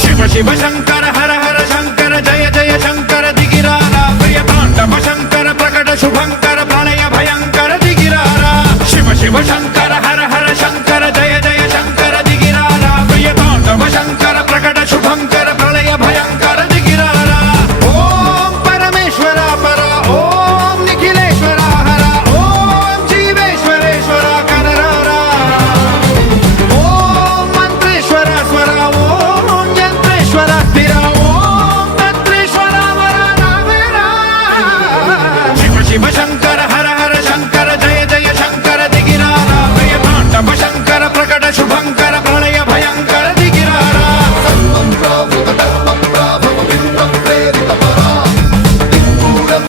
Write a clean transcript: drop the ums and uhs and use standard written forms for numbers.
शिव शिव शंकर हर हर शंकर जय जय शंकर दिगिरारा प्रिय तांडव शंकर प्रकट शुभंकर प्रणय भयंकर दिगिरारा शिव शिव शंकर हर हर शंकर जय जय शंकर दिगिरारा प्रिय तांडव शंकर प्रकट शुभंकर प्रलय भयंकर दिगिरारा ओम परमेश्वरा परा ओम निखिलेश्वरा हरा ओम जीवेश्वरेश्वरा कनरारा ओम मंत्रेश्वरा स्वरा ओम यंत्रेश्वरा स्थिरा ओम तंत्रेश्वरा वरा नावेरा शिव शिव शंकर